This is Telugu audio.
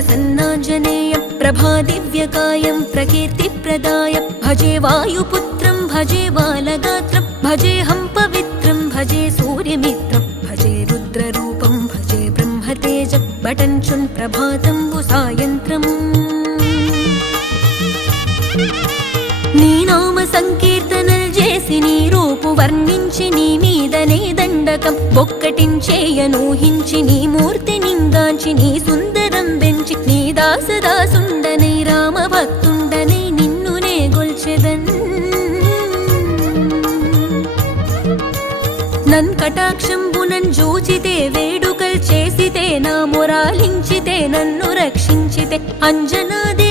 प्रसन्नाञ्जनेयं प्रभादिव्यकायं प्रकीर्तिप्रदायं भजे वायुपुत्रं भजे बालगात्रं भजेऽहं पवित्रं भजे सूर्यमित्रं भजे रुद्ररूपं भजे ब्रह्मतेजं बटञ्चुन् प्रभातं सायन्त्रम् నీ నామ సంకీర్తనలు చేసి నీ రూపు వర్ణించి నీ మీదనే దండకం ఒక్కటించేయనూహించి నీ మూర్తి నింగాంచి నీ సుందరం పెంచి నీ దాసదాసుండనై రామ భక్తుండనై నిన్నునే గొల్చెదన్ నన్ కటాక్షంబునన్ జూచితే వేడుకల్ చేసితే నా మొరాలించితే నన్ను రక్షించితే అంజనాదే